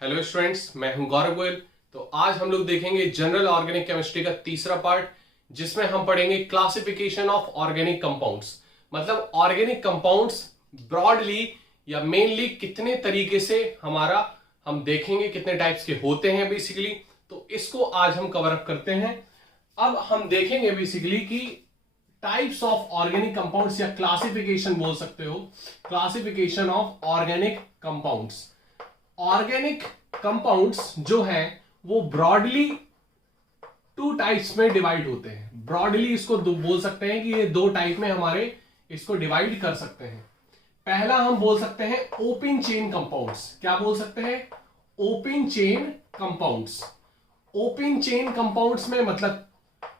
Hello students, मैं हूं गौरव गोयल। तो आज हम लोग देखेंगे जनरल ऑर्गेनिक केमिस्ट्री का तीसरा पार्ट, जिसमें हम पढ़ेंगे क्लासिफिकेशन ऑफ ऑर्गेनिक कंपाउंड्स। मतलब ऑर्गेनिक कंपाउंड्स ब्रॉडली या मेनली कितने तरीके से हम देखेंगे कितने टाइप्स के होते हैं बेसिकली। तो इसको आज हम कवर अप करते हैं। अब हम देखेंगे बेसिकली कि टाइप्स ऑफ ऑर्गेनिक कंपाउंड्स या क्लासिफिकेशन बोल सकते हो, classification of organic compounds. Organic compounds जो हैं वो ब्रॉडली टू टाइप्स में डिवाइड होते हैं। ब्रॉडली इसको बोल सकते हैं कि ये दो टाइप में हमारे इसको डिवाइड कर सकते हैं। पहला हम बोल सकते हैं ओपन चेन कंपाउंड्स। क्या बोल सकते हैं? Open chain compounds. Open chain compounds में मतलब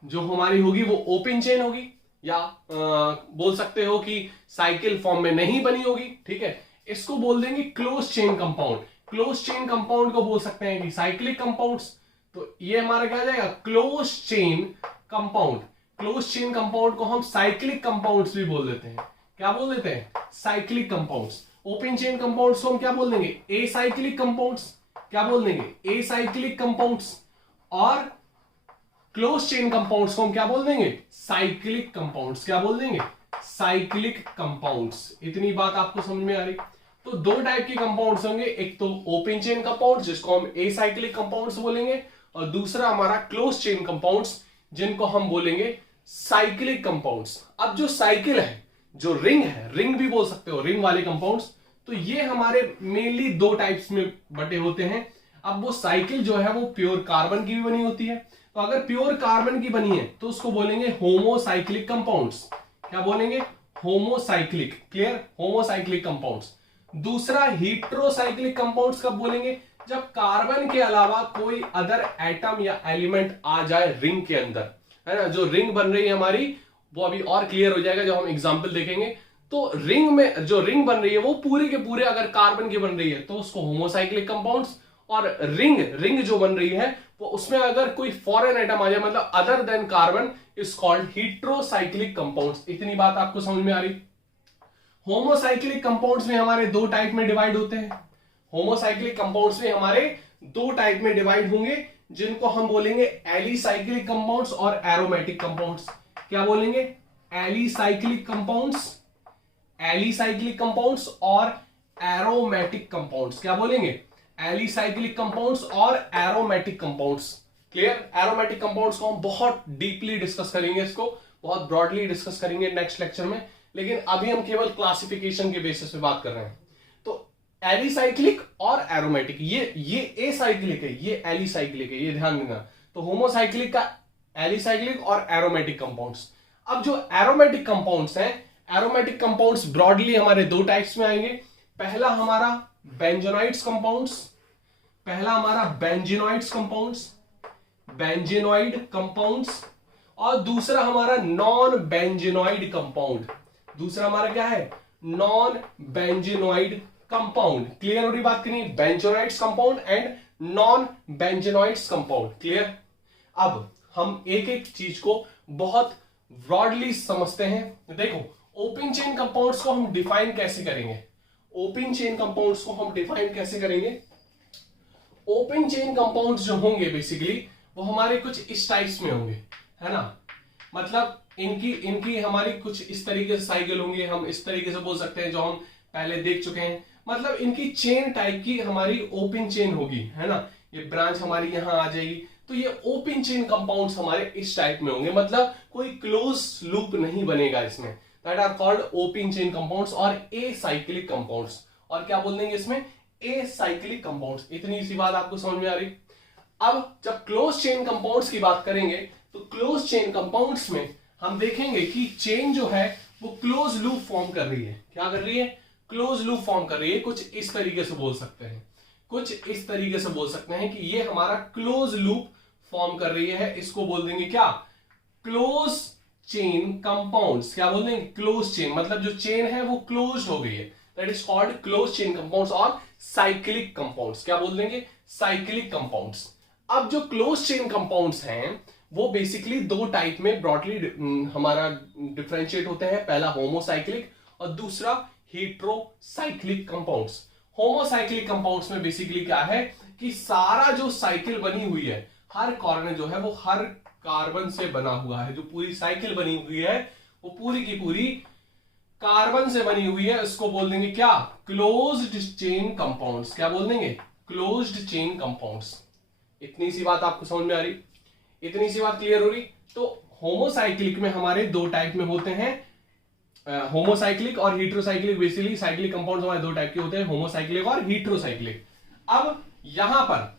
जो हमारी होगी वो ओपन चेन होगी, या बोल सकते हो कि साइकिल फॉर्म में नहीं बनी होगी। ठीक है, इसको बोल देंगे close chain compound. Close chain compound को बोल सकते हैं कि साइक्लिक कंपाउंड्स। तो ये हमारा क्या आ जाएगा? Close chain compound. Close chain compound को हम साइक्लिक कंपाउंड्स भी बोल देते हैं। क्या बोल देते हैं? Cyclic compounds. Open chain compounds को हम क्या बोल देंगे? Acyclic compounds. क्या बोल देंगे? Acyclic compounds. और क्लोज चेन कंपाउंड्स को हम क्या बोल देंगे? Cyclic compounds. क्या बोल देंगे? Cyclic compounds. इतनी बात आपको समझ में आ रही? तो दो टाइप के कंपाउंड्स होंगे, एक तो ओपन चेन कंपाउंड्स जिसको हम एसाइक्लिक कंपाउंड्स बोलेंगे, और दूसरा हमारा क्लोज चेन कंपाउंड्स जिनको हम बोलेंगे साइक्लिक कंपाउंड्स। अब जो साइकिल है, जो रिंग है, रिंग भी बोल सकते हो, रिंग वाले कंपाउंड्स, तो ये हमारे मेनली दो टाइप्स में बटे होते हैं। अब वो साइकिल जो है वो प्योर कार्बन की भी बनी होती है। तो अगर प्योर कार्बन की बनी है तो उसको बोलेंगे होमोसाइक्लिक कंपाउंड्स। क्या बोलेंगे? होमोसाइक्लिक। क्लियर? Homocyclic compounds. दूसरा हीट्रोसाइक्लिक कंपाउंड्स कब बोलेंगे? जब कार्बन के अलावा कोई अदर एटम या एलिमेंट आ जाए रिंग के अंदर, है ना। जो रिंग बन रही है हमारी, वो अभी और क्लियर हो जाएगा जब हम एग्जांपल देखेंगे। तो रिंग में जो रिंग बन रही है वो पूरे के पूरे अगर कार्बन की बन रही है तो उसको होमोसाइक्लिक कंपाउंड्स। और रिंग जो बन रही है वो उसमें अगर कोई फॉरेन एटम आ जाए, मतलब other than carbon, is called heterocyclic compounds. इतनी बात आपको समझ में आ रही? होमोसाइक्लिक कंपाउंड्स में हमारे दो टाइप में डिवाइड होते हैं। होमोसाइक्लिक कंपाउंड्स में हमारे दो टाइप में डिवाइड होंगे, जिनको हम बोलेंगे एलिसाइक्लिक कंपाउंड्स और एरोमेटिक कंपाउंड्स। क्या बोलेंगे? एलिसाइक्लिक कंपाउंड्स, एलिसाइक्लिक कंपाउंड्स और एरोमेटिक कंपाउंड्स। क्या बोलेंगे? एलिसाइक्लिक कंपाउंड्स और aromatic compounds. Clear? Aromatic compounds को हम बहुत डीपली डिस्कस करेंगे, इसको बहुत ब्रॉडली डिस्कस करेंगे नेक्स्ट लेक्चर में, लेकिन अभी हम केवल क्लासिफिकेशन के बेसिस पे बात कर रहे हैं। तो एलिसाइक्लिक और एरोमेटिक, ये एसाइक्लिक है, ये एलिसाइक्लिक है, ये ध्यान देना। तो होमोसाइक्लिक का एलिसाइक्लिक और एरोमेटिक कंपाउंड्स। अब जो एरोमेटिक कंपाउंड्स हैं, एरोमेटिक कंपाउंड्स ब्रॉडली हमारे दो टाइप्स में आएंगे। पहला हमारा बेंजोनाइड्स कंपाउंड्स, पहला हमारा बेंजीनोइड्स कंपाउंड्स, बेंजीनोइड कंपाउंड्स, और दूसरा हमारा नॉन बेंजीनोइड कंपाउंड। दूसरा हमारा क्या है? Non benzenoid compound. क्लियर हो रही बात की नहीं? Benzenoids compound and non benzenoids compound. Clear? अब हम एक एक चीज को बहुत ब्रॉडली समझते हैं। देखो, ओपन चेन कंपाउंड्स को हम डिफाइन कैसे करेंगे? ओपन चेन कंपाउंड्स को हम डिफाइन कैसे करेंगे? ओपन चेन कंपाउंड्स जो होंगे बेसिकली वो हमारे कुछ इस टाइप्स में होंगे, है ना। मतलब इनकी हमारी कुछ इस तरीके से साइकिल होंगे, हम इस तरीके से बोल सकते हैं, जो हम पहले देख चुके हैं। मतलब इनकी चेन टाइप की हमारी ओपन चेन होगी, है ना। ये ब्रांच हमारी यहां आ जाएगी, तो ये ओपन चेन कंपाउंड्स हमारे इस टाइप में होंगे। मतलब कोई क्लोज लूप नहीं बनेगा इसमें। That are called open chain compounds और एसाइक्लिक कंपाउंड्स। और क्या बोल देंगे इसमें? Acyclic compounds. इतनी सी बात आपको समझ में आ रही? अब जब क्लोज चेन कंपाउंड्स की बात करेंगे तो क्लोज चेन कंपाउंड्स में हम देखेंगे कि चेन जो है वो क्लोज लूप फॉर्म कर रही है। क्या कर रही है? क्लोज लूप फॉर्म कर रही है। कुछ इस तरीके से बोल सकते हैं, कुछ इस तरीके से बोल सकते हैं कि ये हमारा क्लोज लूप फॉर्म कर रही है। इसको बोल देंगे क्या? Close chain compounds. क्या बोल देंगे? क्लोज चेन, मतलब जो चेन है वो क्लोज हो गई है। That is called close chain compounds और साइक्लिक कंपाउंड्स। क्या बोल देंगे? Cyclic compounds. अब जो क्लोज चेन कंपाउंड्स हैं वो बेसिकली दो टाइप में ब्रॉडली हमारा डिफरेंशिएट होते हैं। पहला होमोसाइक्लिक और दूसरा हीट्रोसाइक्लिक कंपाउंड्स। होमोसाइक्लिक कंपाउंड्स में बेसिकली क्या है कि सारा जो साइकिल बनी हुई है, हर कॉर्नर जो है वो हर कार्बन से बना हुआ है। जो पूरी साइकिल बनी हुई है वो पूरी की पूरी कार्बन से बनी हुई है। इसको बोल देंगे क्या? Closed chain compounds. क्या बोल देंगे? Closed chain compounds. इतनी सी बात आपको समझ में आ रही? इतनी सी बात क्लियर हो रही? तो होमोसाइक्लिक में हमारे दो टाइप में होते हैं, होमोसाइक्लिक और हीट्रोसाइक्लिक। बेसिकली साइक्लिक कंपाउंड्स हमारे दो टाइप के होते हैं, होमोसाइक्लिक और हीट्रोसाइक्लिक। अब यहां पर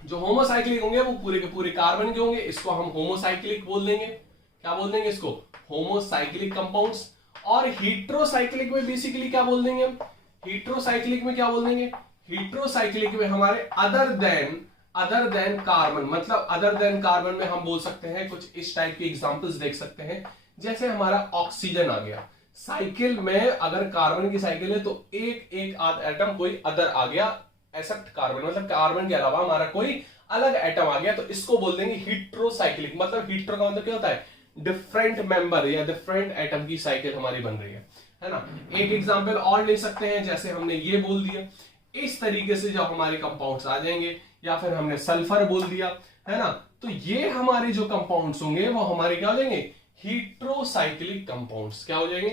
जो होमोसाइक्लिक होंगे वो पूरे के पूरे कार्बन के होंगे, इसको हम होमोसाइक्लिक बोल देंगे। क्या बोल देंगे इसको? Homocyclic compounds. और हीट्रोसाइक्लिक में बेसिकली क्या बोल देंगे हम? हीट्रोसाइक्लिक में क्या बोल देंगे? हीट्रोसाइक्लिक में हमारे अदर देन कार्बन, मतलब अदर देन कार्बन में हम बोल सकते हैं कुछ इस टाइप के एग्जांपल्स देख सकते हैं। जैसे हमारा ऑक्सीजन आ गया साइकिल में, अगर कार्बन की साइकिल है तो एक एटम कोई अदर आ गया एक्सेप्ट कार्बन, मतलब कार्बन के अलावा हमारा कोई अलग एटम आ गया, तो इसको बोल देंगे हीट्रोसाइक्लिक। मतलब हीट्रो का मतलब क्या होता है? डिफरेंट मेंबर या डिफरेंट एटम की साइकिल हमारी बन रही है ना। एक एग्जांपल और ले सकते हैं, जैसे हमने ये बोल दिया। इस तरीके से जब हमारे कंपाउंड्स आ जाएंगे, या फिर हमने सल्फर बोल दिया, है ना, तो ये हमारे जो कंपाउंड्स होंगे वो हमारे क्या हो जाएंगे? Heterocyclic compounds. क्या हो जाएंगे?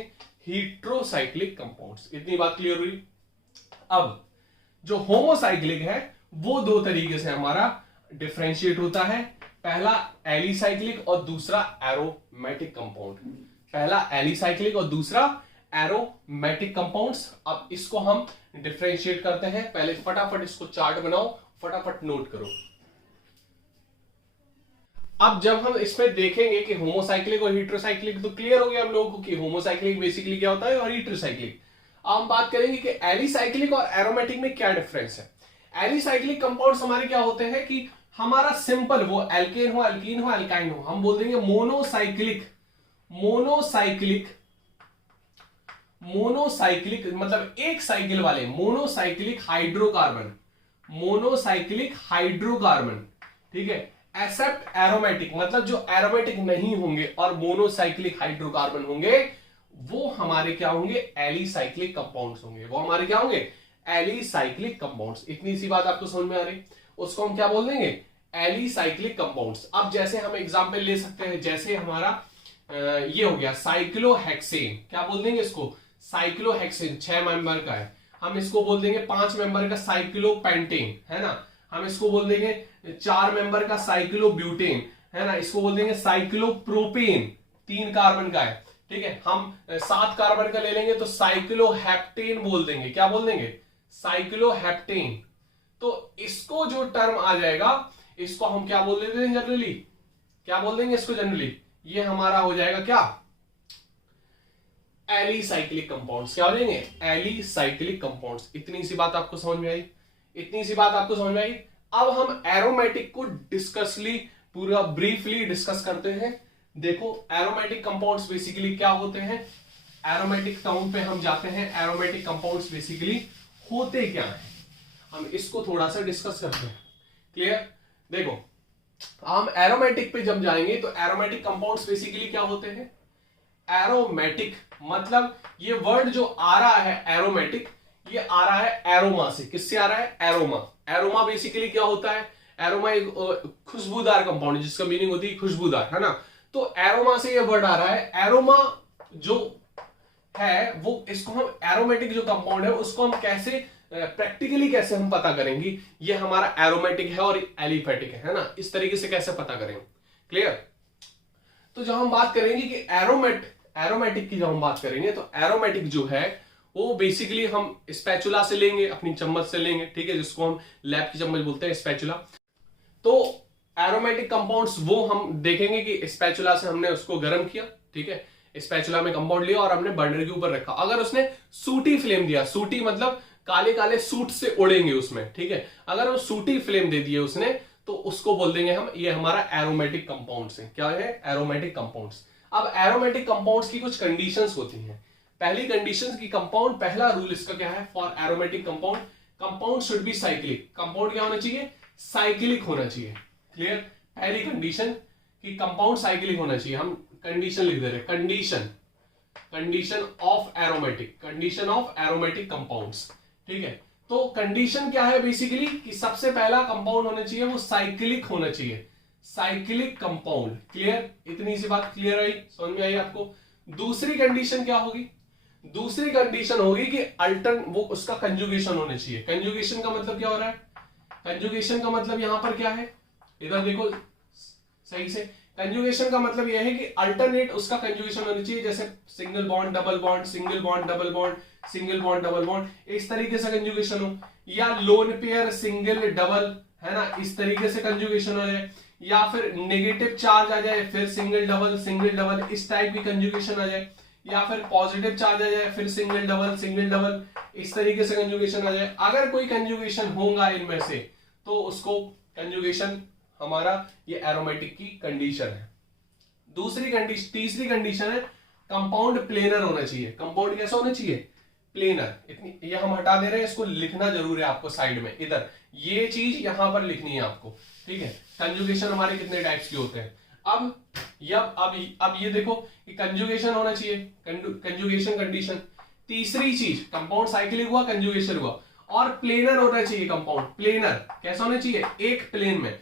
Heterocyclic compounds. इतनी बात क्लियर हुई? अब जो होमोसाइक्लिक है वो दो तरीके से हमारा डिफरेंशिएट होता है। पहला एलिसाइक्लिक और दूसरा एरोमेटिक कंपाउंड। पहला एलिसाइक्लिक और दूसरा एरोमेटिक कंपाउंड्स। अब इसको हम डिफरेंशिएट करते हैं। पहले फटाफट इसको चार्ट बनाओ, फटाफट नोट करो। अब जब हम इसमें देखेंगे कि होमोसाइक्लिक और हीट्रोसाइक्लिक, तो क्लियर हो गया हम लोगों को कि होमोसाइक्लिक बेसिकली क्या होता है और हीट्रोसाइक्लिक। अब हम बात करेंगे कि एलिसाइक्लिक और एरोमेटिक में क्या डिफरेंस है। एलिसाइक्लिक कंपाउंड्स हमारे क्या होते हैं कि हमारा सिंपल वो एल्केन हो, एल्कीन हो, एल्काइन हो, हम बोल देंगे मोनोसाइक्लिक। मोनोसाइक्लिक मतलब एक साइकिल वाले, मोनोसाइक्लिक हाइड्रोकार्बन। ठीक है। एक्सेप्ट एरोमेटिक, मतलब जो एरोमेटिक नहीं होंगे और मोनोसाइक्लिक हाइड्रोकार्बन होंगे, वो हमारे क्या होंगे? एलिसाइक्लिक कंपाउंड्स होंगे। वो हमारे क्या होंगे? Alicyclic compounds. इतनी सी बात आपको समझ में आ रही? उसको हम क्या बोल देंगे? Alicyclic compounds. अब जैसे हम एग्जांपल ले सकते हैं, जैसे हमारा ये हो गया साइक्लोहेक्सेन। क्या बोल देंगे इसको? साइक्लोहेक्सेन 6 मेंबर का है, हम इसको बोल देंगे 5 मेंबर का साइक्लोपेंटेन, है ना। हम इसको बोल देंगे 4 मेंबर का साइक्लोब्यूटेन, है ना। इसको बोल देंगे साइक्लोप्रोपेन, 3 कार्बन का है। ठीक है। हम 7 कार्बन का ले लेंगे तो साइक्लोहेप्टेन बोल देंगे। क्या बोल देंगे? साइक्लोहेप्टेन। तो इसको जो टर्म आ जाएगा, इसको हम क्या बोल देते हैं जनरली? क्या बोल देंगे इसको जनरली? ये हमारा हो जाएगा क्या? Alicyclic compounds. क्या हो जाएंगे? Alicyclic compounds. इतनी सी बात आपको समझ में आई? इतनी सी बात आपको समझ में आई? अब हम एरोमेटिक को पूरा ब्रीफली डिस्कस करते हैं। देखो एरोमेटिक कंपाउंड्स बेसिकली क्या होते हैं। एरोमेटिक टर्म पे हम जाते हैं। एरोमेटिक कंपाउंड्स बेसिकली होते क्या हैं, हम इसको थोड़ा सा डिस्कस करते हैं। क्लियर? देखो हम एरोमेटिक पे जब जाएंगे तो एरोमेटिक कंपाउंड्स बेसिकली क्या होते हैं। एरोमेटिक मतलब ये वर्ड जो आ रहा है एरोमेटिक, ये आ रहा है एरोमा से। किससे आ रहा है? एरोमा। एरोमा बेसिकली क्या होता है? एरोमा एक खुशबूदार कंपाउंड है, जिसका मीनिंग होती है खुशबूदार, है ना। तो एरोमा से ये वर्ड आ रहा है। एरोमा जो है वो, इसको हम एरोमेटिक जो कंपाउंड है उसको हम कैसे प्रैक्टिकली कैसे हम पता करेंगे ये हमारा एरोमेटिक है और एलिफेटिक है ना। इस तरीके से कैसे पता करेंगे? क्लियर? तो जब हम बात करेंगे कि एरोमेटिक की जब हम बात करेंगे तो एरोमेटिक जो है वो बेसिकली हम स्पैचुला से लेंगे, अपनी चम्मच से लेंगे। ठीक है। जिसको हम लैब की चम्मच बोलते हैं, स्पैचुला। तो एरोमेटिक कंपाउंड्स वो हम देखेंगे कि स्पैचुला से हमने उसको गर्म किया। ठीक है। स्पैचुला में कंपाउंड लिया और हमने बर्नर के ऊपर रखा। अगर उसने सूटी फ्लेम दिया, सूटी मतलब काले काले सूट से उड़ेंगे उसमें। ठीक है। अगर वो सूटी फ्लेम दे दिए उसने, तो उसको बोल देंगे हम ये हमारा एरोमेटिक कंपाउंड्स है। क्या है? Aromatic compounds. अब एरोमेटिक कंपाउंड्स की कुछ कंडीशंस होती हैं। पहली कंडीशन की कंपाउंड, पहला रूल इसका क्या है for aromatic compound? Compound should be cyclic. Compound क्या होना चाहिए? साइक्लिक होना चाहिए। क्लियर? पहली कंडीशन कि कंपाउंड साइक्लिक होना चाहिए। हम कंडीशन लिख दे रहे हैं, कंडीशन ऑफ एरोमेटिक कंपाउंड्स। ठीक है। तो कंडीशन क्या है बेसिकली कि सबसे पहला कंपाउंड होना चाहिए वो साइक्लिक होना चाहिए, साइक्लिक कंपाउंड। क्लियर, इतनी सी बात क्लियर आई, समझ में आई आपको। दूसरी कंडीशन क्या होगी, दूसरी कंडीशन होगी कि वो उसका कंजुगेशन होना चाहिए। कंजुगेशन का मतलब क्या हो रहा है, कंजुगेशन का मतलब यहां पर क्या है, इधर देखो सही से। कंजुगेशन का मतलब यह है कि अल्टरनेट उसका कंजुगेशन होना चाहिए, जैसे single bond double bond, single bond double bond, single bond double bond, इस तरीके से कंजुगेशन हो, या लोन पेयर सिंगल डबल, है ना, इस तरीके से कंजुगेशन हो जाए, या फिर नेगेटिव चार्ज आ जाए फिर सिंगल डबल, इस टाइप की कंजुगेशन आ जाए, या फिर पॉजिटिव चार्ज आ जाए फिर सिंगल डबल, इस तरीके से कंजुगेशन आ जाए। अगर कोई कंजुगेशन होगा इनमें से तो उसको कंजुगेशन हमारा ये एरोमेटिक की कंडीशन है। तीसरी कंडीशन है कंपाउंड प्लेनर होना चाहिए। कंपाउंड कैसा होना चाहिए, प्लेनर। इतनी ये हम हटा दे रहे हैं, इसको लिखना जरूर है आपको साइड में, इधर ये चीज यहां पर लिखनी है आपको, ठीक है। कंजुगेशन हमारे कितने टाइप्स के होते हैं। अब ये देखो कि कंजुगेशन होना चाहिए, कंजुगेशन कंडीशन। तीसरी चीज कंपाउंड साइक्लिक हुआ, कंजुगेशन हुआ, और प्लेनर होना चाहिए कंपाउंड। प्लेनर कैसा होना चाहिए, एक प्लेन में।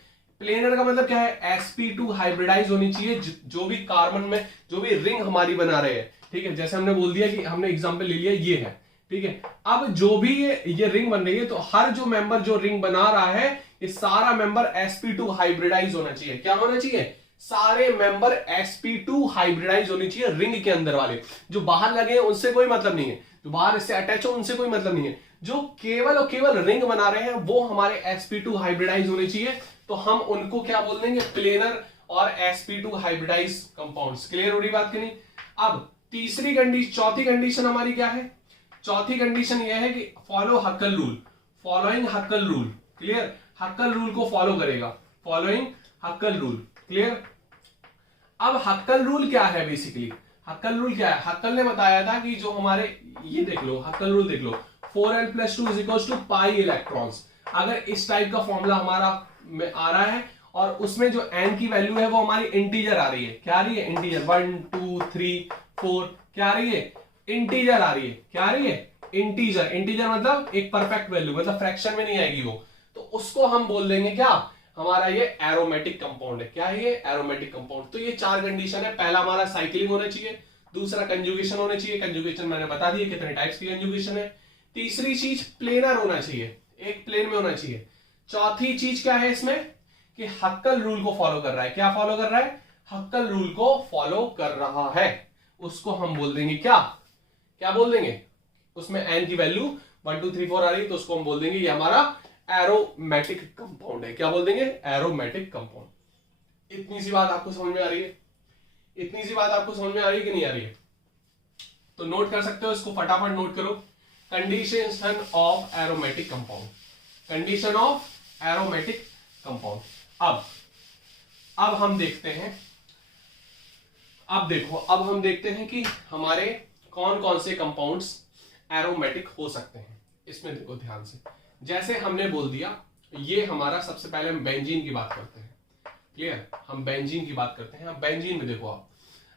प्लेनर का मतलब क्या है, sp2 हाइब्रिडाइज होनी चाहिए, जो भी कार्बन में जो भी रिंग हमारी बना रहे हैं, ठीक है। जैसे हमने बोल दिया कि हमने एग्जांपल ले लिया ये है, ठीक है। अब जो भी ये रिंग बन रही है तो हर जो मेंबर जो रिंग बना रहा है ये सारा मेंबर sp2 हाइब्रिडाइज होना चाहिए। क्या होना चाहिए, सारे मेंबर sp2 हाइब्रिडाइज होनी चाहिए। रिंग के अंदर वाले जो बाहर लगे हैं उनसे कोई मतलब नहीं है, जो बाहर इससे अटैच हो उनसे कोई मतलब नहीं है, जो केवल और केवल रिंग बना रहे हैं वो हमारे sp2 हाइब्रिडाइज होने चाहिए। तो हम उनको क्या बोल देंगे, प्लेनर और sp2 हाइब्रिडाइज कंपाउंड्स। क्लियर हो रही बात कि नहीं। अब चौथी कंडीशन हमारी क्या है, चौथी कंडीशन यह है कि follow हक्कल rule, following हक्कल rule. Clear, हक्कल rule को फॉलो करेगा, फॉलोइंग हक्कल रूल। क्लियर। अब हक्कल रूल क्या है बेसिकली, हक्कल रूल क्या है, हक्कल ने बताया था कि जो हमारे ये देख लो, हक्कल रूल देख लो, 4n+2 is equal to pi electrons. अगर इस टाइप का फॉर्मूला हमारा में आ रहा है और उसमें जो n की वैल्यू है वो हमारी इंटीजर आ रही है, क्या आ रही है, इंटीजर, 1 2 3 4, क्या आ रही है, इंटीजर आ रही है, क्या आ रही है, इंटीजर। इंटीजर मतलब एक परफेक्ट वैल्यू, मतलब फ्रैक्शन में नहीं आएगी वो, तो उसको हम बोल देंगे क्या, हमारा ये एरोमेटिक कंपाउंड है। क्या है ये, एरोमेटिक कंपाउंड। तो ये चार कंडीशन है, पहला हमारा साइक्लिंग होना चाहिए, दूसरा कंजुगेशन होना चाहिए, कंजुगेशन मैंने बता दिया कितने टाइप्स की कंजुगेशन है। तीसरी चीज प्लेनर होना चाहिए, एक प्लेन में होना चाहिए। चौथी चीज क्या है इसमें कि हक्कल रूल को फॉलो कर रहा है। क्या फॉलो कर रहा है, हक्कल रूल को फॉलो कर रहा है, उसको हम बोल देंगे क्या, क्या बोल देंगे, उसमें एन की वैल्यू 1 2 3 4 आ रही है तो उसको हम बोल देंगे ये हमारा एरोमेटिक कंपाउंड है। क्या बोल देंगे, एरोमेटिक कंपाउंड। इतनी सी बात आपको समझ में आ रही है, इतनी सी बात आपको समझ में आ रही है कि नहीं आ रही है, तो नोट कर सकते हो, इसको फटाफट नोट करो। Condition of aromatic compound, condition of aromatic compound. अब हम देखते हैं, अब देखो, अब हम देखते हैं कि हमारे कौन कौन से कंपाउंड्स एरोमेटिक हो सकते हैं। इसमें देखो ध्यान से, जैसे हमने बोल दिया ये हमारा, सबसे पहले हम बेंजीन की बात करते हैं। क्लियर, हम बेंजीन की बात करते हैं। बेंजीन में देखो आप,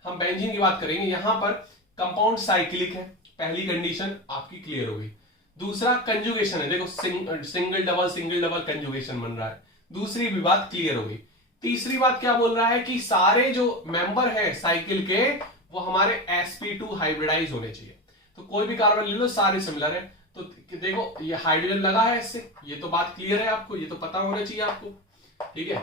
हम बेंजीन की बात करेंगे, यहां पर कंपाउंड साइक्लिक है, पहली कंडीशन आपकी क्लियर हो गई। दूसरा कंजुगेशन है, देखो सिंगल डबल कंजुगेशन बन रहा है, दूसरी भी बात क्लियर हो गई। तीसरी बात क्या बोल रहा है कि सारे जो मेंबर है साइकिल के वो हमारे sp2 हाइब्रिडाइज होने चाहिए। तो कोई भी कार्बन ले लो सारे सिमिलर है, तो देखो ये हाइड्रोजन लगा है इससे, ये तो बात क्लियर है आपको, ये तो पता होना चाहिए आपको, ठीक है।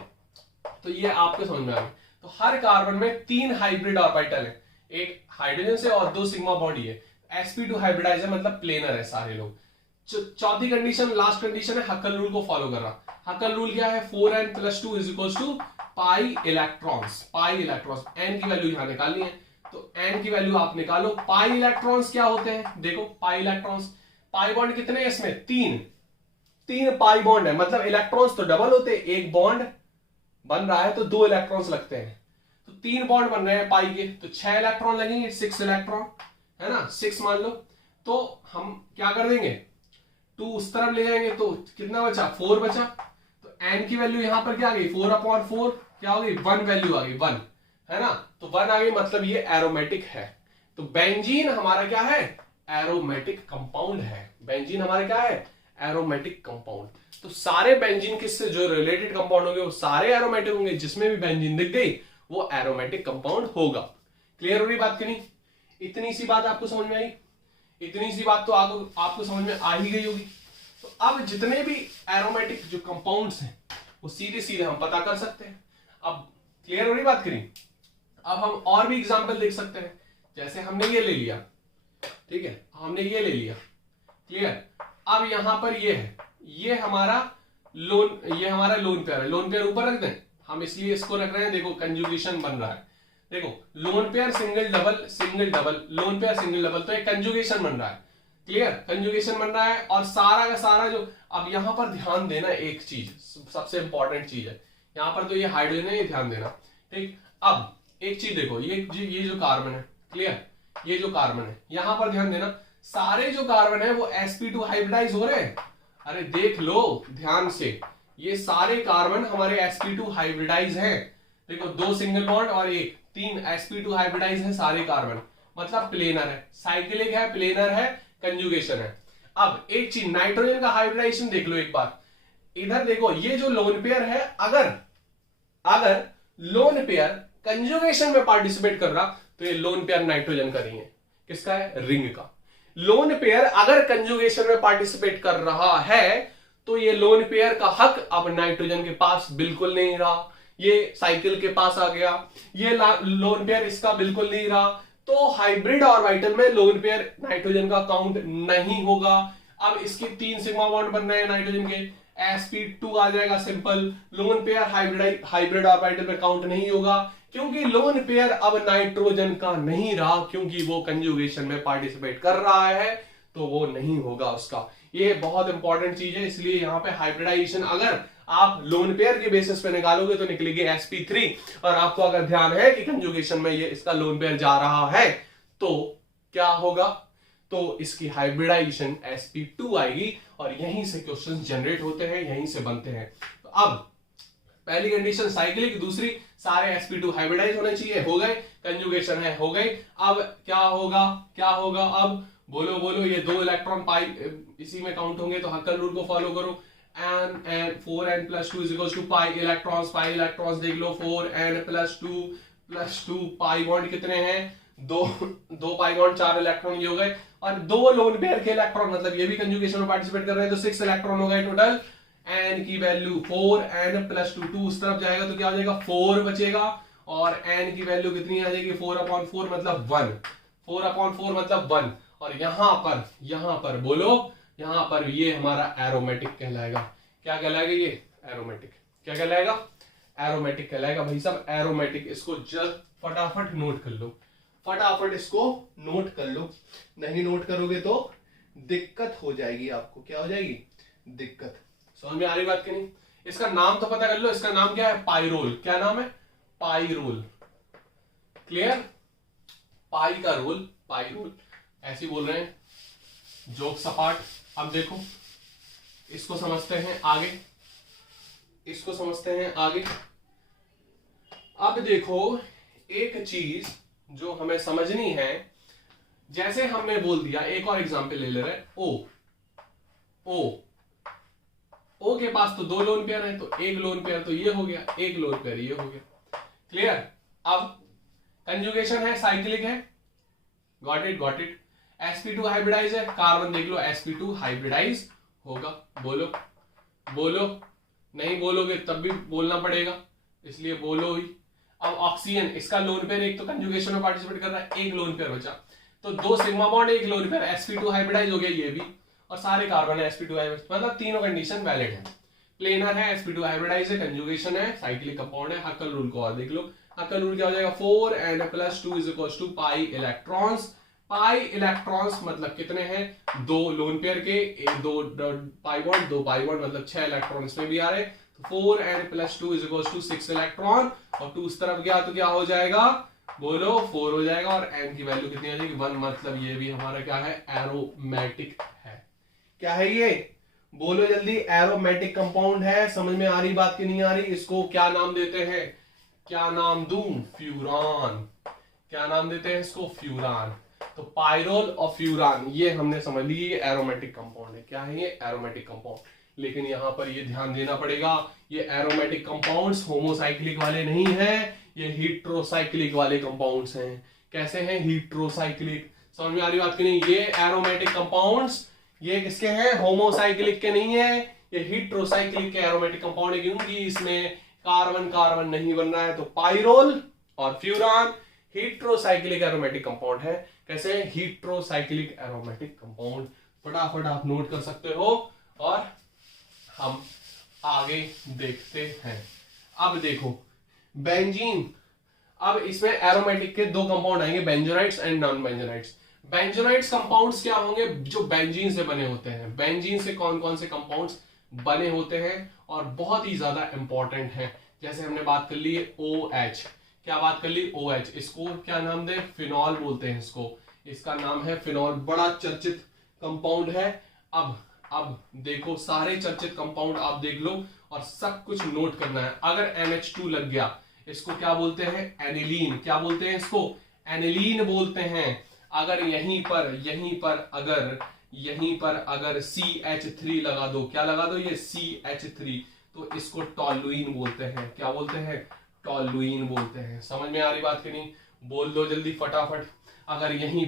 तो ये आपको समझ में आ गई। तो हर कार्बन में 3 हाइब्रिड ऑर्बिटल है, एक हाइड्रोजन से और 2 सिग्मा बॉडी है, sp2 हाइब्रिडाइज है, मतलब प्लेनर है सारे लोग। चौथी कंडीशन, लास्ट कंडीशन है हक्कल रूल को फॉलो कर रहा। हक्कल रूल क्या है, 4n+2 is equal to pi electrons. Pi electrons, N की वैल्यू यहां निकालनी है, तो एन की वैल्यू आप निकालो। पाई इलेक्ट्रॉन्स क्या होते हैं, देखो पाई इलेक्ट्रॉन्स, पाई बॉन्ड कितने हैं इसमें, 3 पाई बॉन्ड है, मतलब इलेक्ट्रॉन्स तो डबल होते हैं, एक बॉन्ड बन रहा है तो 2 इलेक्ट्रॉन्स लगते हैं, तो 3 बॉन्ड बन रहे हैं पाई के, तो 6 इलेक्ट्रॉन लगेंगे, 6 इलेक्ट्रॉन है ना, 6 मान लो। तो हम क्या कर देंगे, 2 उस तरफ ले जाएंगे तो कितना बचा, 4 बचा। तो एन की वैल्यू यहां पर क्या आ गई, 4/4, क्या हो गई, 1 वैल्यू आ गई, 1 है ना, तो 1 आ गई, मतलब ये एरोमेटिक है। तो बेंजीन हमारा क्या है, एरोमेटिक कंपाउंड है। बेंजीन हमारा क्या है, एरोमेटिक कंपाउंड। तो सारे बेंजीन किससे जो रिलेटेड कंपाउंड होंगे वो सारे एरोमेटिक होंगे, जिसमें भी बेंजीन दिख गई वो एरोमेटिक कंपाउंड होगा। क्लियर हो रही बात कि नहीं? इतनी सी बात आपको समझ में आई? इतनी सी बात तो आपको समझ में आ ही गई होगी। तो अब जितने भी एरोमेटिक जो कंपाउंड्स हैं वो सीधे सीधे हम पता कर सकते हैं। अब क्लियर हो रही बात करी? अब हम और भी एग्जांपल देख सकते हैं। जैसे हमने ये ले लिया, ठीक है, हमने ये ले लिया, क्लियर। अब यहां पर ये है, ये हमारा लोन पेयर है। लोन पेयर ऊपर रख दें हम, इसलिए इसको रख रहे हैं। देखो कंजुगेशन बन रहा है, देखो lone pair single double single double, lone pair single double, तो एक कंजुगेशन बन रहा है। क्लियर, कंजुगेशन बन रहा है। और सारा का सारा जो, अब यहां पर ध्यान देना, एक चीज सबसे इंपॉर्टेंट चीज है यहां पर, तो ये हाइड्रोजन है, ये ध्यान देना, ठीक। अब एक चीज देखो, ये जो कार्बन है, क्लियर, ये जो कार्बन है, यहां पर ध्यान देना, सारे जो कार्बन है वो sp2 हाइब्रिडाइज हो रहे हैं। अरे देख लो ध्यान से, ये सारे कार्बन हमारे sp2 हाइब्रिडाइज हैं। देखो 2 सिंगल बॉन्ड और 3 sp2 हाइब्रिडाइज है सारे कार्बन, मतलब प्लेनर है, साइक्लिक है, प्लेनर है, कंजुगेशन है। अब एक चीज, नाइट्रोजन का हाइब्रिडाइजेशन देख लो एक बार, इधर देखो, ये जो लोन पेयर है, अगर लोन पेयर कंजुगेशन में पार्टिसिपेट कर रहा तो ये लोन पेयर नाइट्रोजन का नहीं है, किसका है? रिंग का। लोन पेयर अगर कंजुगेशन में पार्टिसिपेट कर रहा है तो ये लोन पेयर का हक अब नाइट्रोजन के पास बिल्कुल नहीं रहा, ये साइकिल के पास आ गया, ये लोन पेयर इसका बिल्कुल नहीं रहा, तो हाइब्रिड ऑर्बिटल में लोन पेयर नाइट्रोजन का काउंट नहीं होगा। अब इसके 3 सिग्मा बॉन्ड बन रहे हैं नाइट्रोजन के, sp2 आ जाएगा simple, lone pair hybrid orbital में काउंट नहीं होगा, क्योंकि लोन पेयर अब नाइट्रोजन का नहीं रहा, क्योंकि वो कंजुगेशन में पार्टिसिपेट कर रहा है, तो वो नहीं होगा उसका। ये बहुत इंपॉर्टेंट चीज है, इसलिए यहां पे हाइब्रिडाइजेशन अगर आप लोन पेयर के बेसिस पे निकालोगे तो निकलेगी sp3, और आपको अगर ध्यान है कि कंजुगेशन में ये इसका लोन पेयर जा रहा है तो क्या होगा, तो इसकी हाइब्रिडाइजेशन sp2 आएगी, और यहीं से क्वेश्चंस जनरेट होते हैं, यहीं से बनते हैं। तो अब पहली कंडीशन साइक्लिक, दूसरी सारे sp2 हाइब्रिडाइज होने चाहिए, हो गए, कंजुगेशन है, हो गई। अब क्या होगा, अब बोलो, ये 2 इलेक्ट्रॉन पाई इसी में काउंट होंगे, तो हक्कल रूल को फॉलो करो, n 4n + 2 = पाई इलेक्ट्रॉन्स देख लो, 4n + 2 पाई बॉन्ड कितने हैं? 2 पाई बॉन्ड, 4 इलेक्ट्रॉन ये हो गए, और 2 लोन पेयर के इलेक्ट्रॉन, मतलब ये भी कंजुगेशन में पार्टिसिपेट कर रहे हैं, तो 6 इलेक्ट्रॉन हो गए टोटल। n की वैल्यू 4n + 2 उस तरफ जाएगा तो क्या हो जाएगा? 4 बचेगा, और n की वैल्यू कितनी आ जाएगी? 4/4 मतलब 1, 4/4 मतलब 1। और यहां पर बोलो, यहां पर ये हमारा एरोमेटिक कहलाएगा। क्या कहलाएगा? ये एरोमेटिक। क्या कहलाएगा? एरोमेटिक कहलाएगा भाई साहब, एरोमेटिक। इसको जल्द फटाफट नोट कर लो, फटाफट इसको नोट कर लो, नहीं नोट करोगे तो दिक्कत हो जाएगी आपको। क्या हो जाएगी? दिक्कत। समझ में आ रही बात कि नहीं? इसका नाम तो पता कर लो, इसका नाम क्या है? पाइरोल। क्या नाम है? पाइरोल। क्लियर? पाई का रोल, पाइरोल ऐसे बोल रहे हैं, जोक सपाट। अब देखो, इसको समझते हैं आगे, अब देखो एक चीज जो हमें समझनी है, जैसे हमने बोल दिया, एक और एग्जांपल ले ले रहे हैं, ओ के पास तो 2 लोन पेयर है, तो एक लोन पेयर तो ये हो गया, एक लोन पेयर ये हो गया। क्लियर? अब कंजुगेशन है, साइक्लिक है, गॉट इट। sp2 हाइब्रिडाइज है, कार्बन देख लो, sp2 हाइब्रिडाइज होगा। बोलो, नहीं बोलोगे तब भी बोलना पड़ेगा, इसलिए बोलो ही। अब ऑक्सीजन, इसका लोन पेयर एक तो कंजुगेशन में पार्टिसिपेट कर रहा है, एक लोन पेयर बचा, तो 2 सिग्मा बॉन्ड, एक लोन पेयर, sp2 हाइब्रिडाइज हो गया ये भी, और सारे कार्बन है sp2 हाइब्रिडाइज, मतलब तीनों कंडीशन वैलिड है। प्लेनर है, sp2 हाइब्रिडाइज है, कंजुगेशन है, साइक्लिक कंपाउंड है। हक्कल रूल को और देख लो, हक्कल रूल क्या हो जाएगा? 4n + 2 = पाई इलेक्ट्रॉन्स। पाई इलेक्ट्रॉन्स मतलब कितने हैं? 2 लोन पेयर के, 2 पाई बॉन्ड, 2 पाई बॉन्ड, मतलब 6 इलेक्ट्रॉन इसमें भी आ रहे। तो 4n + 2 = 6 इलेक्ट्रॉन, और 2 इस तरफ गया तो क्या हो जाएगा? बोलो, 4 हो जाएगा, और n की वैल्यू कितनी आ जाएगी? 1, मतलब ये भी हमारा क्या है? एरोमेटिक है। क्या है ये? बोलो जल्दी, एरोमेटिक कंपाउंड है। समझ में आ रही बात की नहीं आ रही? इसको क्या नाम देते हैं? क्या नाम दूं? फ्यूरान। क्या नाम देते हैं इसको? फ्यूरान। तो पायरोल और फ्यूरान ये हमने समझ ली, ये एरोमेटिक कंपाउंड है। क्या है ये? Aromatic compound. लेकिन यहां पर ये ध्यान देना पड़ेगा, ये एरोमेटिक कंपाउंड्स होमोसाइक्लिक वाले नहीं है, ये हीट्रोसाइक्लिक वाले कंपाउंड्स हैं। कैसे हैं? हीट्रोसाइक्लिक। समझ में आ रही बात की नहीं? ये एरोमेटिक कंपाउंड्स ये किसके हैं? होमोसाइक्लिक के नहीं है, ये हीट्रोसाइक्लिक के एरोमेटिक कंपाउंड है, क्योंकि इसमें कार्बन कार्बन नहीं बन रहा है। तो पायरोल और फ्यूरान हीट्रोसाइक्लिक एरोमेटिक कंपाउंड है। कैसे? Heterocyclic aromatic compound. फटाफट आप नोट कर सकते हो और हम आगे देखते हैं। अब देखो बेंजीन, अब इसमें एरोमेटिक के दो कंपाउंड आएंगे, बेंजोनाइट्स एंड नॉन बेंजोनाइट्स। बेंजोनाइट्स कंपाउंड्स क्या होंगे? जो बेंजीन से बने होते हैं। बेंजीन से कौन कौन से कंपाउंड्स बने होते हैं और बहुत ही ज्यादा इंपॉर्टेंट है। जैसे हमने बात कर ली OH, क्या बात कर ली? OH। इसको क्या नाम दे? फिनॉल बोलते हैं इसको, इसका नाम है फिनॉल, बड़ा चर्चित कंपाउंड है। अब देखो सारे चर्चित कंपाउंड आप देख लो और सब कुछ नोट करना है। अगर NH2 लग गया, इसको क्या बोलते हैं? एनिलीन। क्या बोलते हैं इसको? एनिलीन बोलते हैं। अगर यहीं पर अगर CH3 लगा दो, क्या लगा दो? ये CH3, तो इसको टॉलुइन बोलते हैं। क्या बोलते हैं? टॉलुइन बोलते हैं। समझ में आ रही बात की नहीं? बोल दो जल्दी फटाफट। अगर यहीं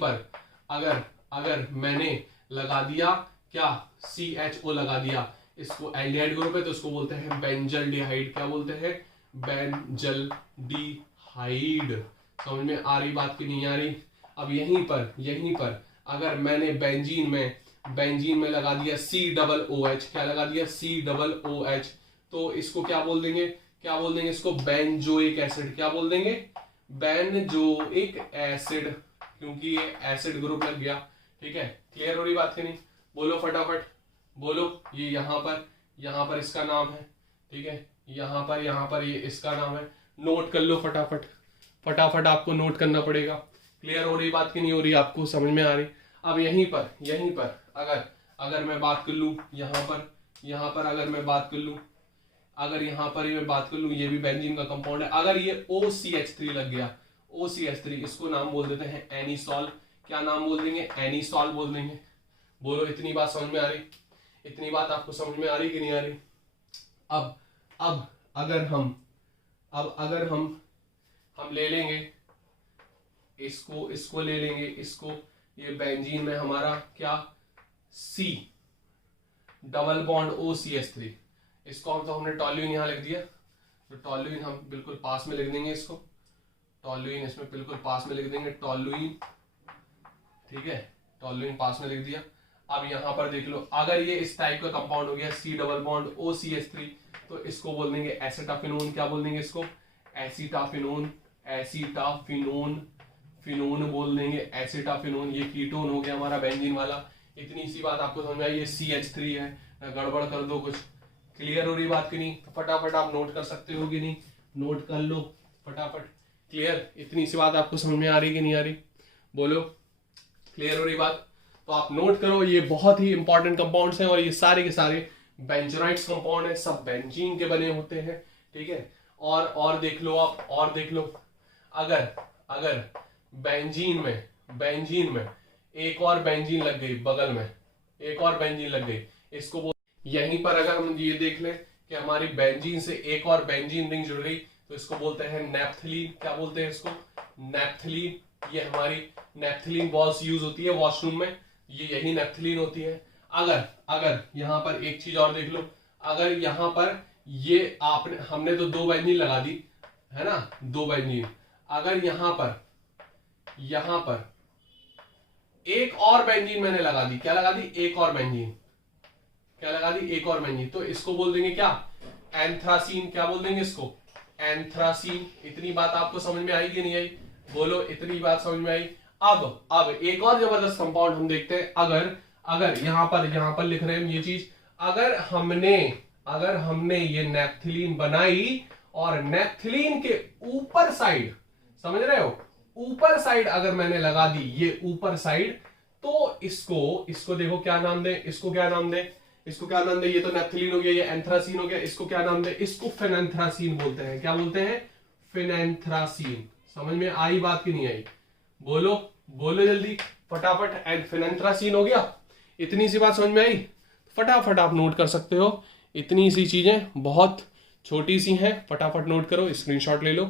पर अगर मैंने लगा दिया क्या? CHO लगा दिया, इसको एल्डिहाइड ग्रुप है तो इसको बोलते हैं बेंजल्डिहाइड। क्या बोलते हैं? बेंजल्डिहाइड। समझ में आ रही बात की नहीं आ रही? अब यहीं पर अगर मैंने बेंजीन में लगा दिया COOH, क्या लगा दिया? COOH, तो इसको क्या बोल देंगे? इसको बेंजोइक एसिड। क्या बोल देंगे? बेंजोइक एसिड, क्योंकि ये एसिड ग्रुप लग गया। ठीक है, क्लियर हो रही बात की नहीं? बोलो फटाफट बोलो। ये यहाँ पर इसका नाम है, ठीक है, यहाँ पर ये इसका नाम है। नोट कर लो फटाफट आपको नोट करना पड़ेगा। क्लियर हो रही बात की नहीं हो रही? आपको समझ में आ रही? अब यहीं पर अगर मैं बात कर लूं, यहाँ पर अगर मैं बात कर लूं, ये भी बेंजीन का कंपाउंड है। अगर ये OCH3 लग गया, OCH3, इसको नाम बोल देते हैं एनिसॉल। क्या नाम बोल देंगे? एनिसॉल बोल देंगे। बोलो इतनी बात समझ में आ रही? इतनी बात आपको समझ में आ रही कि नहीं आ रही? अब अगर हम ले लेंगे इसको ले लेंगे, ये बेंजीन में हमारा क्या? C डबल बॉन्ड OCH3, इसको तो हमने टॉलुइन यहां लिख दिया, तो टॉलुइन हम बिल्कुल पास में लिख देंगे, इसको टॉलुइन इसमें बिल्कुल पास में लिख देंगे, टॉलुइन। ठीक है, टॉलुइन पास में लिख दिया। अब यहां पर देख लो, अगर ये इस टाइप का कंपाउंड हो गया C डबल बॉन्ड OCH3, तो इसको बोल देंगे एसिटाफिनोन। क्या बोल देंगे इसको? एसिटाफिनोन बोल देंगे, एसिटाफिनोन। ये कीटोन हो गया हमारा बेंजीन वाला। इतनी सी बात आपको समझ में आई? ये CH3 है, गड़बड़ कर दो कुछ। क्लियर हो रही बात की नहीं? तो फटाफट आप नोट कर सकते हो कि नहीं? नोट कर लो फटाफट। क्लियर? इतनी सी बात आपको समझ में आ रही कि नहीं आ रही? बोलो क्लियर हो रही बात? तो आप नोट करो, ये बहुत ही इंपॉर्टेंट कंपाउंड्स हैं और ये सारे के सारे बेंजोनाइट्स कंपाउंड है, सब बेंजीन के बने होते हैं। ठीक है, और देख लो आप, और देख लो, अगर बेंजीन में एक और बेंजीन लग गई, बगल में एक और बेंजीन लग गई, इसको बोल, यहीं पर अगर हम ये देख लें कि हमारी बेंजीन से एक और बेंजीन रिंग जुड़ गई, तो इसको बोलते हैं नेप्थलीन। क्या बोलते हैं इसको? नेप्थलीन। ये हमारी नेप्थलीन बॉल्स यूज होती है वॉशरूम में, ये यही नेप्थलीन होती है। अगर यहां पर एक चीज और देख लो, अगर यहां पर ये हमने तो दो बेंजीन लगा दी है ना, दो बेंजीन। अगर यहां पर एक और बेंजीन मैंने लगा दी, क्या लगा दी? एक और बेंजीन। क्या लगा दी? एक और बेंजीन। तो इसको बोल देंगे क्या? एंथ्रासीन। क्या बोल देंगे इसको? एंथ्रासीन। इतनी बात आपको समझ में आई कि नहीं आई? बोलो इतनी बात समझ में आई? अब एक और जबरदस्त कंपाउंड हम देखते हैं। अगर यहां पर लिख रहे हैं ये चीज, अगर हमने ये नेप्थलीन बनाई और नेप्थलीन के ऊपर साइड, समझ रहे हो, ऊपर साइड अगर मैंने लगा दी, ये ऊपर साइड, तो इसको देखो क्या नाम दे? इसको क्या नाम दे? ये तो नेप्थलीन हो गया, ये एंथ्रासीन हो गया, इसको क्या नाम दे? इसको फिनेंथ्रासीन बोलते हैं। क्या बोलते हैं? फिनेंथ्रासीन। समझ में आई बात की नहीं आई? बोलो बोलो जल्दी फटाफट। एंड फेनेंथ्रासीन हो गया। इतनी सी बात समझ में आई? फटाफट आप नोट कर सकते हो। इतनी सी चीजें बहुत छोटी सी हैं, फटाफट नोट करो, स्क्रीनशॉट ले लो।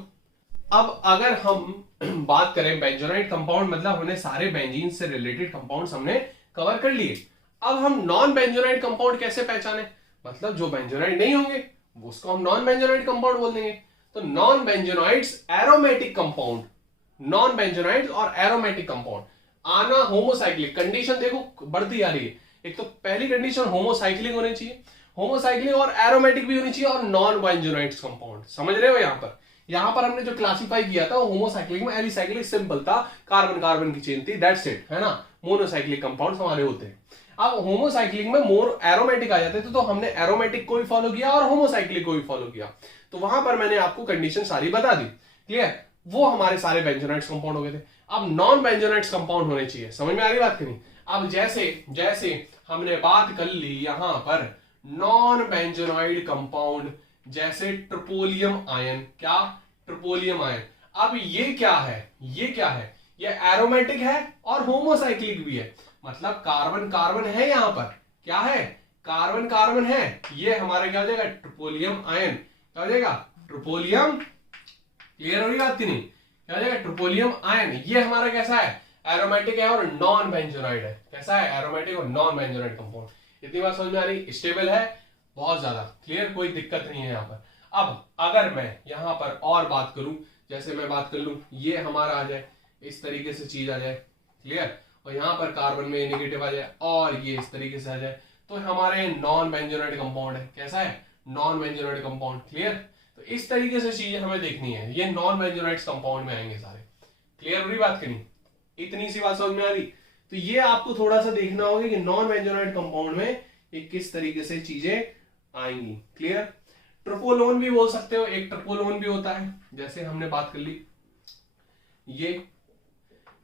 अब अगर हम बात करें बेंजोनाइट कंपाउंड, मतलब हमने सारे बेंजीन से रिलेटेड कंपाउंड्स हमने कवर कर लिए। अब हम नॉन बेंजोनाइट कंपाउंड कैसे पहचाने? मतलब जो बेंजोनाइट नहीं होंगे उसको हम नॉन बेंजोनाइट कंपाउंड बोल देंगे। तो नॉन बेंजोनाइट्स एरोमेटिक कंपाउंड, नॉन बेंजोनाइट्स और एरोमेटिक कंपाउंड आना होमोसाइक्लिक। कंडीशन देखो बढ़ती आ रही है। एक तो पहली कंडीशन होमोसाइक्लिक होनी चाहिए, होमोसाइक्लिक और एरोमेटिक भी होनी चाहिए, और नॉन बेंजोनाइट्स कंपाउंड। समझ रहे हो? यहां पर हमने जो क्लासिफाई किया था होमोसाइक्लिक में एलिसाइक्लिक सिंपल था, कार्बन कार्बन की चेन थी, दैट्स इट, है ना। मोनोसाइक्लिक कंपाउंड्स हमारे होते हैं। अब होमोसाइक्लिक में मोर एरोमेटिक आ जाते थे, तो हमने एरोमेटिक को भी फॉलो किया और होमोसाइक्लिक को भी फॉलो किया। तो वहां पर मैंने आपको कंडीशन सारी बता दी, क्लियर। वो हमारे सारे बेंजोनाइट्स कंपाउंड हो गए थे। अब नॉन बेंजोनाइट्स कंपाउंड होने चाहिए। समझ में आ रही बात की नहीं? अब जैसे जैसे हमने बात कर ली यहां पर नॉन बेंजोनाइड कंपाउंड, जैसे ट्रिपोलियम आयन। क्या? ट्रिपोलियम आयन। अब ये क्या है? ये एरोमेटिक है और होमोसाइक्लिक भी है। मतलब कार्बन कार्बन है, यहां पर क्या है? कार्बन कार्बन है। ये हमारा क्या हो जाएगा? ट्रिपोलियम आयन। क्या हो जाएगा? ट्रिपोलियम। क्लियर हो रही बात की नहीं? क्या हो जाएगा? ट्रिपोलियम आयन। ये हमारा कैसा है? एरोमेटिक है और नॉन बेंजोनाइड है। कैसा है? एरोमेटिक और नॉन बेंजोनाइड कंपाउंड। इतनी बात समझ में आ रही? स्टेबल है बहुत ज्यादा, क्लियर, कोई दिक्कत नहीं है यहां पर। अब अगर मैं यहां पर और बात करूं, जैसे मैं बात कर लूं, ये हमारा आ जाए, इस तरीके से चीज आ जाए, क्लियर, और यहां पर कार्बन में नेगेटिव आ जाए और ये इस तरीके से आ जाए, तो हमारे नॉन बेंजोनाइड कंपाउंड है। कैसा है? Non benzenoid compound. क्लियर? तो इस तरीके से चीजें हमें देखनी है। ये नॉन बेंजोनाइड कंपाउंड में आएंगे सारे। क्लियर हो रही बात करनी? इतनी सी बात समझ में आ रही? तो ये आपको थोड़ा सा देखना होगा कि नॉन बेंजोनाइड कंपाउंड में ये किस तरीके से चीजें आएंगी। क्लियर? ट्रिपोलोन भी बोल सकते हो, एक ट्रिपोलोन भी होता है, जैसे हमने बात कर ली।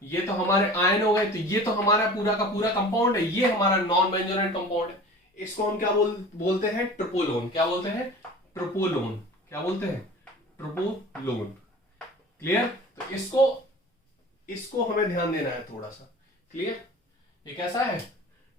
ये तो हमारे आयन हो गए, तो ये तो हमारा पूरा का पूरा कंपाउंड है, ये हमारा नॉन बेंजोनाइड कंपाउंड है। इसको हम क्या बोलते हैं? ट्रिपोलोन। क्या बोलते हैं? ट्रिपोलोन। क्या बोलते हैं? ट्रिपोलोन। क्लियर? तो इसको हमें ध्यान देना है थोड़ा सा। क्लियर? ये कैसा है?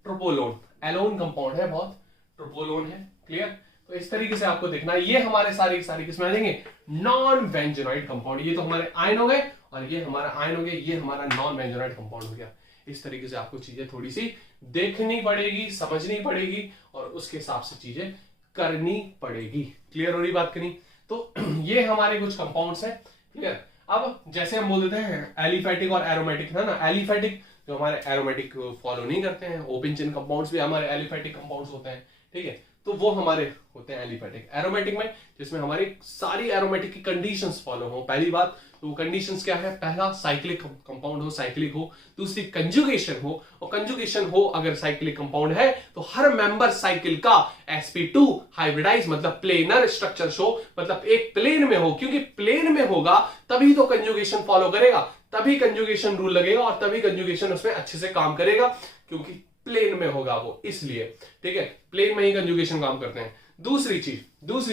ट्रिपोलोन। एलोन कंपाउंड है बहुत, ट्रिपोलोन है। क्लियर? तो इस तरीके से आपको देखना है। ये हमारे सारे किसमें आ जाएंगे? Non benzenoid compound. ये तो हमारे आयन हो गए और ये हमारा आयन हो गया, ये हमारा नॉन बेंजोनाइड कंपाउंड हो गया। इस तरीके से आपको चीजें थोड़ी सी देखनी पड़ेगी, समझनी पड़ेगी और उसके हिसाब से चीजें करनी पड़ेगी। क्लियर हो रही बात करनी? तो ये हमारे कुछ कंपाउंड्स हैं। क्लियर? अब जैसे हम बोल देते हैं एलिफैटिक और एरोमेटिक, है ना। एलिफैटिक जो हमारे एरोमेटिक फॉलो नहीं करते हैं, ओपन चेन कंपाउंड्स भी हमारे एलिफैटिक कंपाउंड्स होते हैं, ठीक है, तो वो हमारे होते हैं एलिफैटिक। एरोमेटिक में जिसमें हमारी सारी एरोमेटिक की कंडीशंस फॉलो हो। पहली बात तो कंडीशंस क्या है? पहला साइक्लिक कंपाउंड हो, साइक्लिक हो। दूसरी कंजुगेशन हो, और कंजुगेशन हो अगर साइक्लिक कंपाउंड है तो हर मेंबर साइकिल का sp2 हाइब्रिडाइज मतलब प्लेनर स्ट्रक्चर हो, मतलब एक प्लेन में हो, क्योंकि प्लेन में होगा तभी तो कंजुगेशन फॉलो करेगा, तभी कंजुगेशन रूल लगेगा और तभी कंजुगेशन उसमें अच्छे से काम करेगा, क्योंकि प्लेन में होगा वो, इसलिए। ठीक है? प्लेन में ही कंजुगेशन काम करते हैं। दूसरी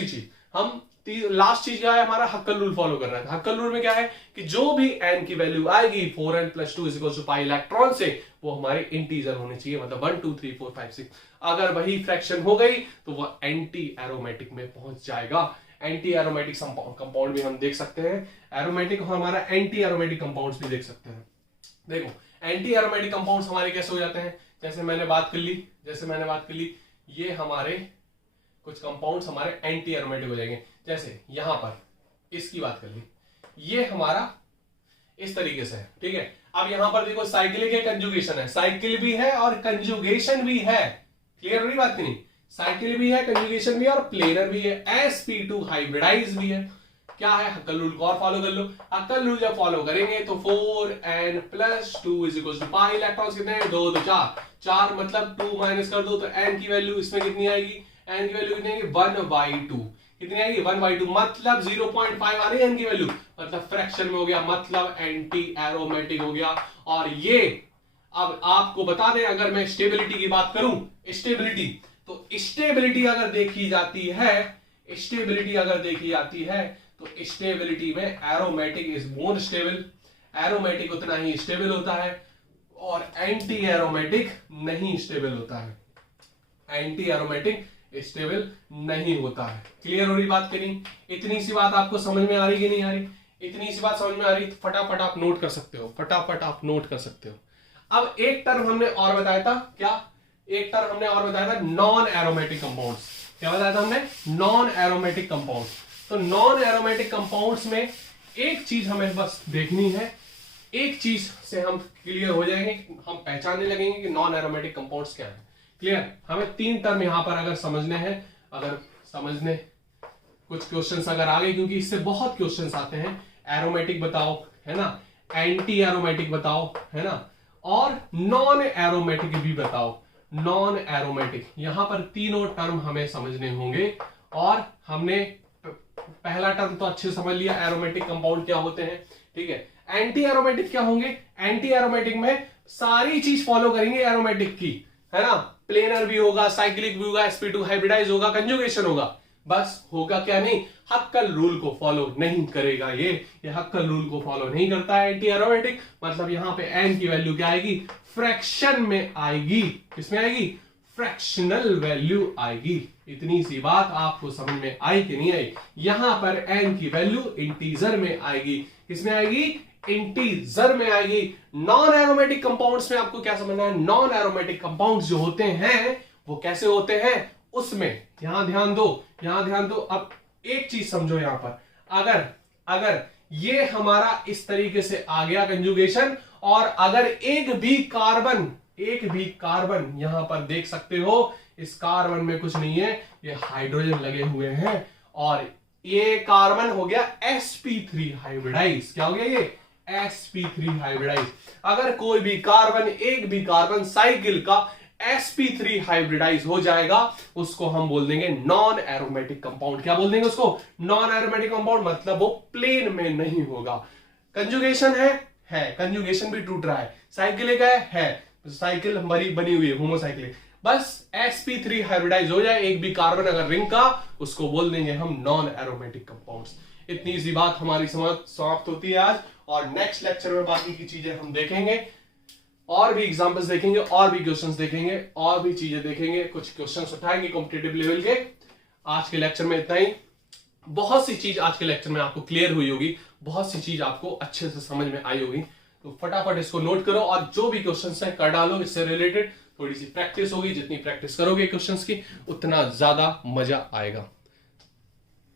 चीज हम लास्ट चीज क्या है? हमारा हक्कल रूल फॉलो कर रहा है। हक्कल रूल में क्या है कि जो भी n की वैल्यू आएगी 4n+2 = पाई इलेक्ट्रॉन से, वो हमारे इंटीजर होने चाहिए, मतलब 1 2 3 4 5 6। अगर वही फ्रैक्शन हो गई तो वह एंटी एरोमेटिक में पहुंच जाएगा। एंटी एरोमेटिक कंपाउंड भी हम देख सकते हैं, एरोमेटिक हमारा एंटी एरोमेटिक कंपाउंड्स भी देख सकते हैं। देखो एंटी एरोमेटिक कंपाउंड्स हमारे कैसे हो जाते हैं? जैसे मैंने बात कर ली, ये हमारे कुछ कंपाउंड्स हमारे एंटी एरोमेटिक हो जाएंगे। जैसे यहां पर इसकी बात कर ली, ये हमारा इस तरीके से है, ठीक है। अब यहां पर देखो साइक्लिक है, कंजुगेशन है, साइकिल भी है और कंजुगेशन भी है। क्लियर हो रही बात की नहीं? साइकिल भी है, कंजुगेशन भी है और प्लेनर भी है, sp2 हाइब्रिडाइज भी है। क्या है? हक्कल रूल को और फॉलो कर लो। हक्कल रूल जब फॉलो करेंगे तो 4n+2 = पाई इलेक्ट्रॉन्स कितने हैं? 2 तो 4 मतलब 2 माइनस कर दो तो n की वैल्यू इसमें कितनी आएगी? n की वैल्यू कितनी आएगी? 1/2। कितनी आएगी? 1/2 मतलब 0.5 आ रही है n की वैल्यू, मतलब फ्रैक्शन में हो गया, मतलब एंटी एरोमेटिक हो गया। और ये अब आपको बता दें, अगर मैं स्टेबिलिटी की बात करूं, स्टेबिलिटी तो स्टेबिलिटी अगर देखी जाती है तो स्टेबिलिटी में aromatic is more stable aromatic उतना ही स्टेबल होता है और एंटी एरोमेटिक नहीं स्टेबल होता है, एंटी एरोमेटिक स्टेबल नहीं होता है। क्लियर हो रही बात कि नहीं? इतनी सी बात आपको समझ में आ रही कि नहीं आ रही? इतनी सी बात समझ में आ रही तो फटाफट आप नोट कर सकते हो, फटाफट आप नोट कर सकते हो। अब एक टर्म हमने और बताया था, क्या? एक टर्म हमने और बताया था, नॉन एरोमेटिक कंपाउंड्स। क्या बताया था हमने? Non aromatic compounds. तो नॉन एरोमेटिक कंपाउंड्स में एक चीज हमें बस देखनी है, एक चीज से हम क्लियर हो जाएंगे, हम पहचानने लगेंगे कि नॉन एरोमेटिक कंपाउंड्स क्या है। क्लियर? हमें 3 टर्म यहां पर अगर समझने हैं, अगर समझने कुछ क्वेश्चंस अगर आ गए, क्योंकि इससे बहुत क्वेश्चंस आते हैं। एरोमेटिक बताओ, है ना, एंटी एरोमेटिक बताओ, है ना, और नॉन एरोमेटिक भी बताओ। नॉन एरोमेटिक, यहां पर तीनों टर्म हमें समझने होंगे। और हमने पहला टर्म तो अच्छे समझ लिया, एरोमेटिक कंपाउंड क्या होते हैं, ठीक है। एंटी एरोमेटिक क्या होंगे? एंटी एरोमेटिक में सारी चीज फॉलो करेंगे एरोमेटिक की, है ना, प्लेनर भी होगा, साइक्लिक भी होगा, sp2 हाइब्रिडाइज होगा, कंजुगेशन होगा, बस होगा क्या नहीं, हक्कल रूल को फॉलो नहीं करेगा। ये हक्कल रूल को फॉलो नहीं करता है एंटी एरोमेटिक, मतलब यहां पे एन की वैल्यू क्या आएगी? फ्रैक्शन में आएगी। किसमें आएगी? फ्रैक्शनल वैल्यू आएगी। इतनी सी बात आपको समझ में आई कि नहीं आई? यहां पर एन की वैल्यू इंटीजर में आएगी। किसमें आएगी? इंटीजर में आएगी। नॉन एरोमेटिक कंपाउंड्स में आपको क्या समझना है? नॉन एरोमेटिक कंपाउंड्स जो होते हैं वो कैसे होते हैं, उसमें यहां ध्यान दो, यहां ध्यान दो। अब एक चीज समझो, यहां पर अगर ये हमारा इस तरीके से आ गया कंजुगेशन, और अगर एक भी कार्बन यहां पर देख सकते हो, इस कार्बन में कुछ नहीं है, ये हाइड्रोजन लगे हुए हैं, और ये कार्बन हो गया sp3 हाइब्रिडाइज। क्या हो गया ये? sp3 hybridise. अगर कोई भी कार्बन, एक भी कार्बन साइकिल का sp3 हाइब्रिडाइज हो जाएगा, उसको हम बोल देंगे नॉन एरोमेटिक कंपाउंड। क्या बोल देंगे उसको? Non aromatic compound. मतलब वो प्लेन में नहीं होगा। कंजुगेशन है, कंजुगेशन भी टूट रहा है। साइकिलिक है, साइकिल बनी हुई है, होमोसाइक्लिक। बस sp3 हाइब्रिडाइज हो जाए एक भी कार्बन अगर रिंग का, उसको बोल देंगे हम नॉन एरोमेटिक कंपाउंड्स। इतनी सी बात हमारी समझ समाप्त होती है आज, और नेक्स्ट लेक्चर में बाकी की चीजें हम देखेंगे, और भी एग्जांपल्स देखेंगे, और भी क्वेश्चंस देखेंगे, और भी चीजें देखेंगे, कुछ क्वेश्चंस उठाएंगे कॉम्पिटिटिव लेवल के। आज के लेक्चर में इतना ही। बहुत सी चीज आज के लेक्चर में आपको क्लियर हुई होगी, बहुत सी चीज आपको अच्छे से समझ में आई होगी। तो फटाफट इसको नोट करो, और जो भी क्वेश्चंस हैं कर डालो। इससे रिलेटेड थोड़ी सी प्रैक्टिस होगी, जितनी प्रैक्टिस करोगे क्वेश्चंस की उतना ज्यादा मजा आएगा।